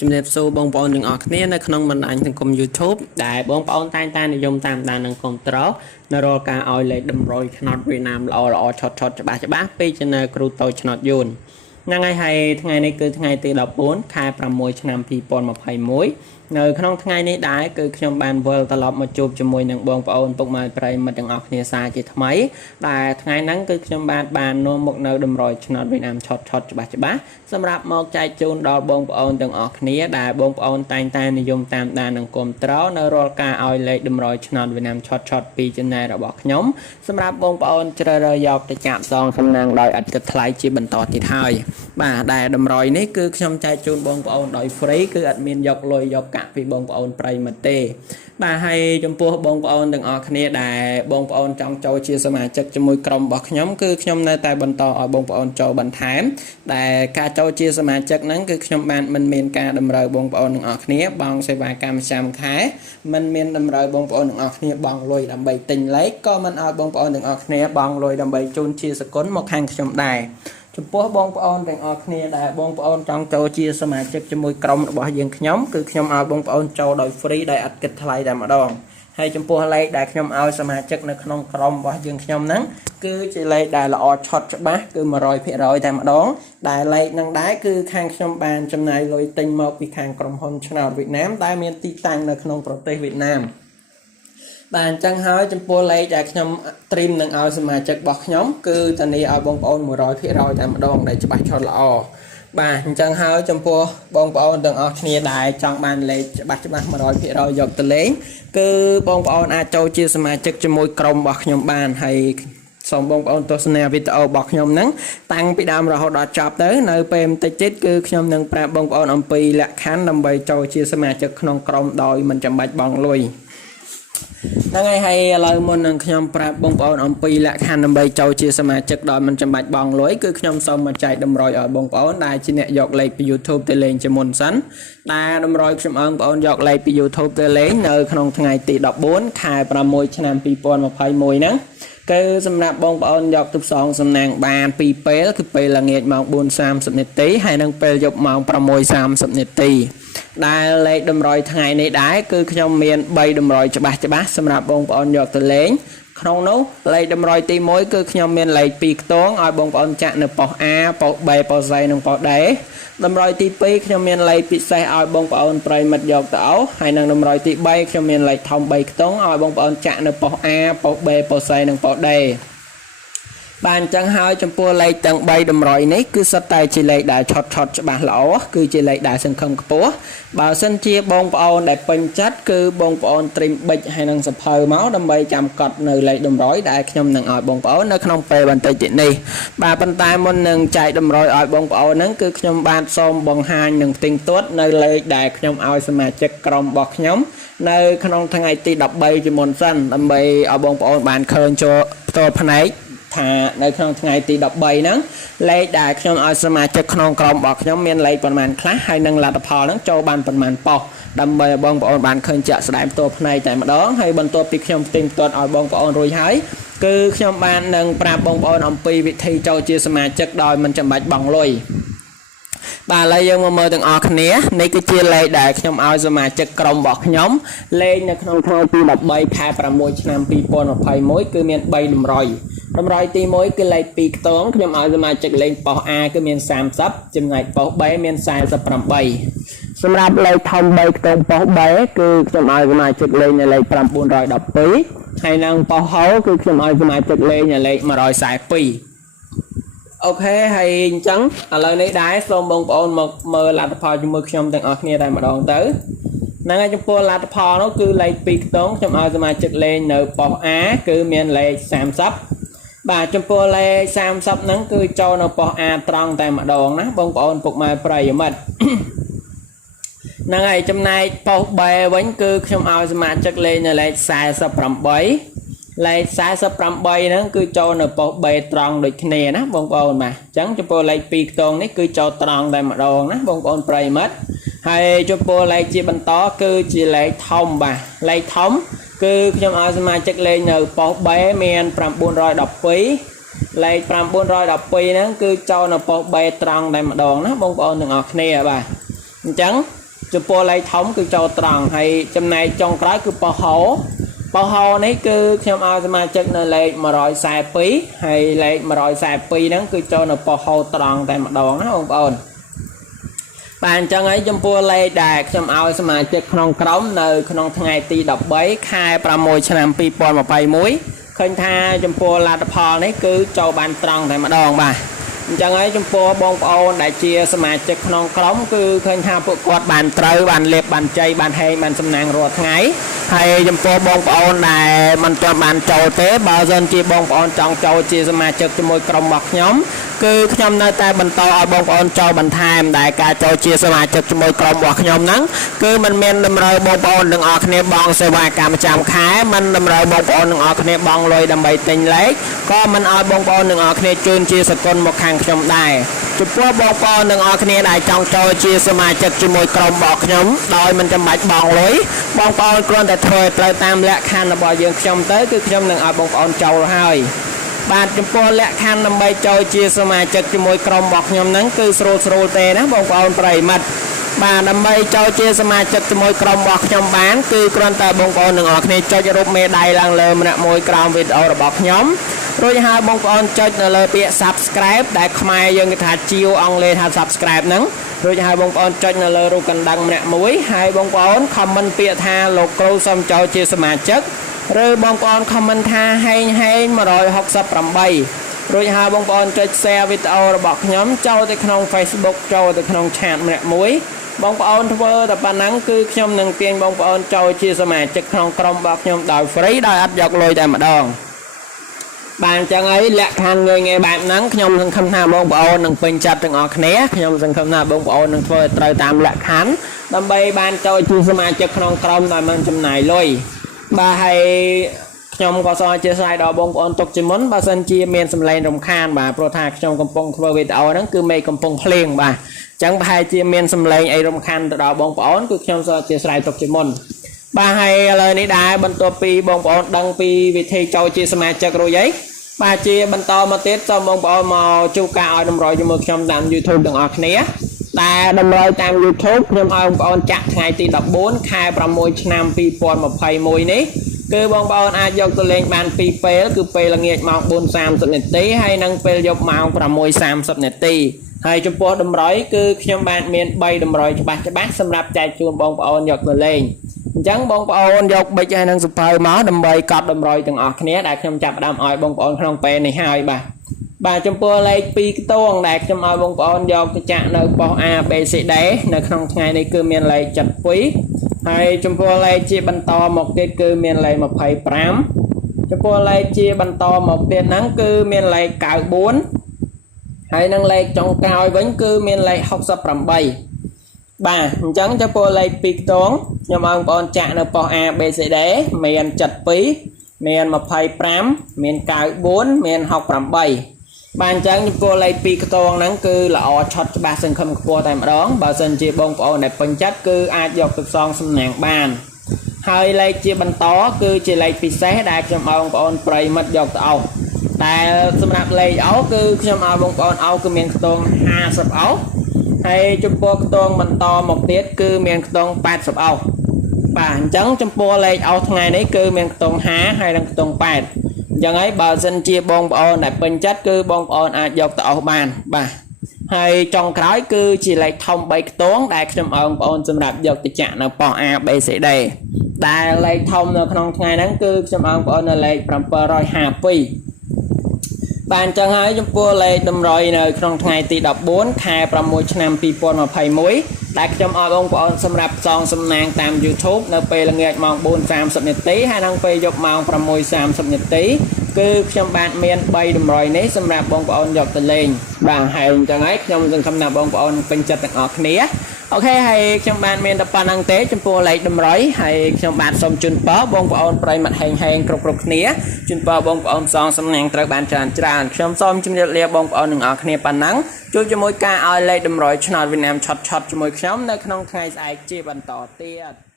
ជំរាបសួរបងប្អូនទាំងអស់គ្នានៅក្នុងបណ្ដាញសង្គម YouTube ដែលបងប្អូនតែងតែនិយមតាមដាននិងគាំទ្រនៅរាល់ការឲ្យលេខតម្រុយឆ្នោតវៀតណាមល្អឆតច្បាស់ពី Channel គ្រូតូចឆ្នោតយួនហ្នឹងហើយថ្ងៃនេះគឺថ្ងៃទី14ខែ6ឆ្នាំ2021នៅក្នុងថ្ងៃនេះដែរគឺខ្ញុំបានវិលត្រឡប់មកជួបជាមួយនឹងបងប្អូនពុកម៉ែប្រិយមិត្តទាំងអស់គ្នាសាជាថ្មីដែលថ្ងៃហ្នឹងគឺខ្ញុំបាននាំមកនៅតម្រុយឆ្នោតវៀតណាមឆតច្បាស់សម្រាប់មកចែកជូនដល់បងប្អូនទាំងអស់គ្នាដែលបងប្អូនតែងតែនិយមតាមដាននិងគាំទ្រនៅរាល់ការឲ្យលេខតម្រុយឆ្នោតវៀតណាមឆតពី Channel របស់ខ្ញុំសម្រាប់បងប្អូនជ្រើសរើសយកទៅចាក់សងសំណាងដោយឥតគិតថ្លៃជាបន្តទៀតហើយបាទដែលតម្រុយនេះគឺខ្ញុំចែកជូនបងប្អូនដោយ free គឺអត់មានយកលុយយកកាក់ពីបងប្អូនប្រិយមិត្តទេបាទហើយចំពោះបងប្អូនទាំងអស់គ្នាដែលបងប្អូនចង់ចូលជាសមាជិកជាមួយក្រុមរបស់ខ្ញុំគឺខ្ញុំនៅតែបន្តឲ្យបងប្អូនចូលបន្ថែមដែលការចូលជាសមាជិកហ្នឹងគឺខ្ញុំបានមិនមានការតម្រូវបងប្អូនទាំងអស់គ្នាបង់សេវាកម្មចាំខែមិនមានតម្រូវបងប្អូនទាំងអស់គ្នាបង់លុយដើម្បីទិញលេខក៏មិនឲ្យបងប្អូនទាំងអស់គ្នាបង់លុយដើម្បីជូនជាសកុនមកខាងខ្ញុំដែរចំពោះបងប្អូនទាំងអស់គ្នាដែលបងប្អូនចង់ចូលជាសមាជិកជាមួយក្រុមរបស់យើងខ្ញុំគឺខ្ញុំឲ្យបងប្អូនចូលដោយ free ដោយអត់គិតថ្លៃតែម្ដងហើយចំពោះលេខដែលខ្ញុំឲ្យសមាជិកនៅក្នុងក្រុមរបស់យើងខ្ញុំហ្នឹងគឺជាលេខដែលល្អឆតច្បាស់គឺ 100% តែម្ដងដែលលេខហ្នឹងដែរគឺខាងខ្ញុំបានចំណាយលុយទិញមកពីខាងក្រុមហ៊ុនឆ្នោតវៀតណាមដែលមានទីតាំងនៅក្នុងប្រទេសវៀតណាមបាទអញ្ចឹងហើយចំពោះលេខដែលខ្ញុំត្រីមនឹងឲ្យសមាជិករបស់ខ្ញុំគឺតានីឲ្យបងប្អូន 100% តែម្ដងដែលច្បាស់ឆតល្អបាទអញ្ចឹងហើយចំពោះបងប្អូនទាំងអស់គ្នាដែលចង់បានលេខច្បាស់ 100% យកទៅលេងគឺបងប្អូនអាចចូលជាសមាជិកជាមួយក្រុមរបស់ខ្ញុំបានហើយសូមបងប្អូនទស្សនាវីដេអូរបស់ខ្ញុំហ្នឹងតាំងពីដើមរហូតដល់ចប់ទៅនៅពេលបន្តិចទៀតគឺខ្ញុំនឹងប្រាប់បងប្អូនអំពីលក្ខខណ្ឌដើម្បីចូលជាសមាជិកក្នុងក្រុមដោយមិនចាំបាច់បង់លុយហ្នឹងហើយឥឡូវមុននឹងខ្ញុំប្រាប់បងប្អូនអំពីលក្ខខណ្ឌដើម្បីចូលជាសមាជិកដោយមិនចាំបាច់បង់លុយគឺខ្ញុំសូមមកចែកតម្រុយឲ្យបងប្អូនដែលជាអ្នកយកលេខពី YouTube ទៅលេងជាមុនសិនដែលតម្រុយខ្ញុំឲ្យបងប្អូនយកលេខពី YouTube ទៅលេងនៅក្នុងថ្ងៃទី14ខែ6ឆ្នាំ2021ហ្នឹងគឺសម្រាប់បងប្អូនយកទៅផ្សងសំណាងបាន2ពេលគឺពេលល្ងាចម៉ោង 4:30 នាទីហើយនិងពេលយប់ម៉ោង 6:30 នាទីដែលលេខតម្រុយថ្ងៃនេះដែរគឺខ្ញុំមាន3តម្រុយច្បាស់សម្រាប់បងប្អូនយកទៅលេងក្នុងនោះលេខតម្រុយទី1គឺខ្ញុំមានលេខ2ខ្ទងឲ្យបងប្អូនចាក់នៅប៉ុស A ប៉ុស B ប៉ុស C និងប៉ុស D តម្រុយទី2ខ្ញុំមានលេខពិសេសឲ្យបងប្អូនប្រិយមិត្តយកទៅអោសហើយនឹងតម្រុយទី3ខ្ញុំមានលេខធំ3ខ្ទងឲ្យបងប្អូនចាក់នៅប៉ុស A ប៉ុស B ប៉ុស C និងប៉ុស D បាទអញ្ចឹងហើយចំពោះលេខទាំង3តម្រុយនេះគឺសុទ្ធតែជាលេខដែលឆតច្បាស់ល្អគឺជាលេខដែលសង្ឃឹមខ្ពស់បើសិនជាបងប្អូនដែលពេញចិត្តគឺបងប្អូនត្រីមប៊ិចហើយនឹងសភៅមកដើម្បីចាំកត់នៅលេខតម្រុយដែលខ្ញុំនឹងឲ្យបងប្អូននៅក្នុងពេលបន្តិចទៀតនេះបាទប៉ុន្តែមុននឹងចែកតម្រុយឲ្យបងប្អូនហ្នឹងគឺខ្ញុំបានសូមបង្ហាញនឹងផ្ទៃទួតនៅលេខដែលខ្ញុំឲ្យសមាជិកក្រុមរបស់ខ្ញុំនៅក្នុងថ្ងៃទី13ជាមុនសិនដើម្បីឲ្យបងប្អូនបានឃើញចូលផ្ទាល់ផ្នែកថានៅក្នុងថ្ងៃទី13ហ្នឹងលេខដែលខ្ញុំឲ្យសមាជិកក្នុងក្រុមរបស់ខ្ញុំមានលេខប៉ុន្មានខ្លះហើយនឹងលទ្ធផលហ្នឹងចូលបានប៉ុន្មានប៉ុសដើម្បីឲ្យបងប្អូនបានឃើញជាក់ស្ដែងផ្ទាល់ផ្នែកតែម្ដងហើយបន្ទាប់ពីខ្ញុំផ្ទេរផ្ទាត់ឲ្យបងប្អូនរួចហើយគឺខ្ញុំបាននឹងប្រាប់បងប្អូនអំពីវិធីចូលជាសមាជិកដោយមិនចាំបាច់បង់លុយបាទឥឡូវយើងមកមើលទាំងអស់គ្នានេះគឺជាលេខដែលខ្ញុំឲ្យសមាជិកក្រុមរបស់ខ្ញុំលេខនៅក្នុងថ្ងៃទី13ខែ6ឆ្នាំ2021គឺមាន3តម្រុយតម្រុយទី1គឺលេខ2ខ្ទងខ្ញុំឲ្យសមាជិកលេខប៉ុស A គឺមាន30ចំណែកប៉ុស B មាន48សម្រាប់លេខធំ3ខ្ទងប៉ុស B គឺខ្ញុំឲ្យសមាជិកលេខនៅលេខ912ហើយនឹងប៉ុសហោគឺខ្ញុំឲ្យសមាជិកលេខនៅលេខ142អូខេហើយអញ្ចឹងឥឡូវនេះដែរសូមបងប្អូនមកមើលលទ្ធផលជាមួយខ្ញុំទាំងអស់គ្នាតែម្ដងទៅហ្នឹងហើយចំពោះលទ្ធផលនោះគឺលេខ2ខ្ទងខ្ញុំឲ្យសមាជិកលេងនៅប៉ុស A គឺមានលេខ30បាទចំពោះលេខ30ហ្នឹងគឺចូលនៅប៉ុស A ត្រង់តែម្ដងណាបងប្អូនពុកម៉ែប្រិយមិត្តហ្នឹងហើយចំណែកប៉ុស B វិញគឺខ្ញុំឲ្យសមាជិកលេងនៅលេខ48លេខ48ហ្នឹងគឺចូលនៅប៉ុស B ត្រង់ដូចគ្នាណាបងប្អូនបាទអញ្ចឹងចំពោះលេខ2ខ្ទងនេះគឺចូលត្រង់តែម្ដងណាបងប្អូនប្រិយមិត្តហើយចំពោះលេខជាបន្តគឺជាលេខធំបាទលេខធំគឺខ្ញុំឲ្យសមាជិកលេងនៅប៉ុស B មាន912លេខ912ហ្នឹងគឺចូលនៅប៉ុស B ត្រង់តែម្ដងណាបងប្អូនទាំងអស់គ្នាបាទអញ្ចឹង ចំពោះលេខធំគឺចូលត្រង់ហើយចំណែកចុងក្រោយគឺពហោនេះគឺខ្ញុំឲ្យសមាជិកនៅលេខ142ហើយលេខ142ហ្នឹងគឺចូលនៅពហោត្រង់តែម្ដងណាបងប្អូនបាទអញ្ចឹងហើយចំពោះលេខដែលខ្ញុំឲ្យសមាជិកក្នុងក្រុមនៅក្នុងថ្ងៃទី13ខែ6ឆ្នាំ2021ឃើញថាចំពោះលទ្ធផលនេះគឺចូលបានត្រង់តែម្ដងបាទអញ្ចឹងហើយចំពោះបងប្អូនដែលជាសមាជិកក្នុងក្រុមគឺឃើញថាពួកគាត់បានត្រូវបានលេបបានជ័យបានហែងបានសំណាងរាល់ថ្ងៃហើយចំពោះបងប្អូនដែលមិនទាន់បានចូលទេបើសិនជាបងប្អូនចង់ចូលជាសមាជិកជាមួយក្រុមរបស់ខ្ញុំគឺខ្ញុំនៅតែបន្តឲ្យបងប្អូនចូលបន្ថែមដែលការចូលជាសមាជិកជាមួយក្រុមរបស់ខ្ញុំហ្នឹងគឺมันមានតម្រូវបងប្អូនទាំងអស់គ្នាបង់សេវាកម្មប្រចាំខែมันតម្រូវបងប្អូនទាំងអស់គ្នាបង់លុយដើម្បីទិញលេខក៏មិនឲ្យបងប្អូនទាំងអស់គ្នាជូនជាសកលមកខាងខ្ញុំដែរចំពោះបងប្អូនទាំងអស់គ្នាដែលចង់ចូលជាសមាជិកជាមួយក្រុមរបស់ខ្ញុំដោយមិនចាំបាច់បង់លុយបងប្អូនគ្រាន់តែធ្វើត្រូវតាមលក្ខខណ្ឌរបស់យើងខ្ញុំទៅគឺខ្ញុំនឹងឲ្យបងប្អូនចូលហើយបាទចំពោះលក្ខខណ្ឌដើម្បីចូលជាសមាជិកជាមួយក្រុមរបស់ខ្ញុំហ្នឹងគឺស្រួលទេណាបងប្អូនប្រិយមិត្តបាទដើម្បីចូលជាសមាជិកជាមួយក្រុមរបស់ខ្ញុំបានគឺគ្រាន់តែបងប្អូនទាំងអស់គ្នាចុចរូបមេដៃឡើងលើម្នាក់មួយក្រោមវីដេអូរបស់ខ្ញុំរួចហើយបងប្អូនចុចនៅលើពាក្យ Subscribe ដែលខ្មែរយើងគេថាជាវអង់គ្លេសថា Subscribe ហ្នឹងរួចហើយបងប្អូនចុចនៅលើរូបកណ្ដឹងម្នាក់មួយហើយបងប្អូន comment ពាក្យថាលោកគ្រូសូមចូលជាសមាជិកឬបងប្អូន comment ថាហេង168រួចហើយបងប្អូនចុច share វីដេអូរបស់ខ្ញុំចូលទៅក្នុង Facebook ចូលទៅក្នុង chat ម្នាក់មួយបងប្អូនធ្វើតែប៉ុណ្ណឹងគឺខ្ញុំនឹងទាញបងប្អូនចូលជាសមាជិកក្នុងក្រុមរបស់ខ្ញុំដោយ free ដោយអត់យកលុយតែម្ដងបាទអញ្ចឹងហើយលក្ខខណ្ឌងាយបែបហ្នឹងខ្ញុំសង្ឃឹមថាបងប្អូននឹងពេញចិត្តទាំងអស់គ្នាខ្ញុំសង្ឃឹមថាបងប្អូននឹងធ្វើត្រូវតាមលក្ខខណ្ឌដើម្បីបានចូលជាសមាជិកក្នុងក្រុមដោយមិនចំណាយលុយបាទហើយខ្ញុំក៏សូមអធិស្ឋានដល់បងប្អូនទុកជាមុនបើសិនជាមានសម្លេងរំខានបាទព្រោះថាខ្ញុំកំពុងធ្វើវីដេអូហ្នឹងគឺមេកំពុងភ្លៀងបាទអញ្ចឹងប្រហែលជាមានសម្លេងអីរំខានទៅដល់បងប្អូនគឺខ្ញុំសូមអធិស្ឋានទុកជាមុនបាទហើយឥឡូវនេះដែរបន្ទាប់ពីបងប្អូនដឹងពីវិធីចូលជាសមាជិករួចហើយបាទជាបន្តមកទៀតសូមបងប្អូនមកជួបការឲ្យតម្រូវជាមួយខ្ញុំតាម YouTube ទាំងអស់គ្នាតែតម្រូវតាម YouTube ខ្ញុំឲ្យបងប្អូនចាក់ថ្ងៃទី14ខែ6ឆ្នាំ2021នេះគឺបងប្អូនអាចយកទៅលេងបាន2ពេលគឺពេលល្ងាចម៉ោង 4:30 នាទីហើយនិងពេលយប់ម៉ោង 6:30 នាទីហើយចំពោះតម្រុយគឺខ្ញុំបានមាន3តម្រុយច្បាស់សម្រាប់ចែកជូនបងប្អូនយកទៅលេងអញ្ចឹងបងប្អូនយកប៊ិចហើយនឹងសភៅមកដើម្បីកត់តម្រុយទាំងអស់គ្នាដែលខ្ញុំចាប់ផ្ដើមឲ្យបងប្អូនក្នុងពេលនេះហើយបាទចំពោះលេខ2ខ្ទងដែលខ្ញុំឲ្យបងប្អូនយកទៅចាក់នៅប៉ុស្តិ៍ A B C D នៅក្នុងថ្ងៃនេះគឺមានលេខ72ហើយចំពោះលេខជាបន្តមកទៀតគឺមានលេខ25ចំពោះលេខជាបន្តមកទៀតហ្នឹងគឺមានលេខ94ហើយនឹងលេខចុងក្រោយវិញគឺមានលេខ68បាទអញ្ចឹងចំពោះលេខ2ខ្ទងខ្ញុំឲ្យបងប្អូនចាក់នៅប៉ុស្តិ៍ A B C D មាន72មាន25មាន94មាន68បាទអញ្ចឹងចំពោះលេខ2ខ្ទងហ្នឹងគឺល្អឆុតច្បាស់សង្ឃឹមខ្ពស់តែម្ដងបើសិនជាបងប្អូនដែលពេញចិត្តគឺអាចយកទៅផ្សងសំណាងបានហើយលេខជាបន្តគឺជាលេខពិសេសដែលខ្ញុំឲ្យបងប្អូនប្រិយមិត្តយកទៅអោសតែសម្រាប់លេខអោសគឺខ្ញុំឲ្យបងប្អូនអោសគឺមានខ្ទង50អោសហើយចំពោះខ្ទងបន្តមកទៀតគឺមានខ្ទង80អោសបាទអញ្ចឹងចំពោះលេខអោសថ្ងៃនេះគឺមានខ្ទង50ហើយនិងខ្ទង់8អញ្ចឹងហើយបើសិនជាបងប្អូនដែលពេញចិត្តគឺបងប្អូនអាចយកទៅអោសបានបាទហើយចុងក្រោយគឺជាលេខធំ3ខ្ទង់ដែលខ្ញុំឲ្យបងប្អូនសម្រាប់យកទៅចាក់នៅប៉ុស្តិ៍ A B C D ដែលលេខធំនៅក្នុងថ្ងៃហ្នឹងគឺខ្ញុំឲ្យបងប្អូននៅលេខ752បាទអញ្ចឹងហើយចំពោះលេខតម្រុយនៅក្នុងថ្ងៃទី14ខែ6ឆ្នាំ2021ដែលខ្ញុំឲ្យបងប្អូនសម្រាប់ផ្សងសំណាងតាម YouTube នៅពេលល្ងាចម៉ោង 4:30 នាទីហើយនិងពេលយប់ម៉ោង 6:30 នាទីគឺខ្ញុំបានមាន3តម្រុយនេះសម្រាប់បងប្អូនយកទៅលេងបាទហើយអញ្ចឹងហើយខ្ញុំសង្ឃឹមថាបងប្អូនពេញចិត្តទាំងអស់គ្នាអូខេហើយខ្ញុំបានមានតែប៉ុណ្្នឹងទេចំពោះលេខតម្រុយហើយខ្ញុំបាទសូមជូនពរបងប្អូនប្រិយមិត្តហេងគ្រប់គ្នាជូនពរបងប្អូនផ្សងសំណាងត្រូវបានច្រើនខ្ញុំសូមជម្រាបលាបងប្អូនទាំងអស់គ្នាប៉ុណ្ណឹងជួបជាមួយការឲ្យលេខតម្រុយឆ្នោតវៀតណាមឆុតជាមួយខ្ញុំនៅក្នុងថ្ងៃស្អែកជាបន្តទៀត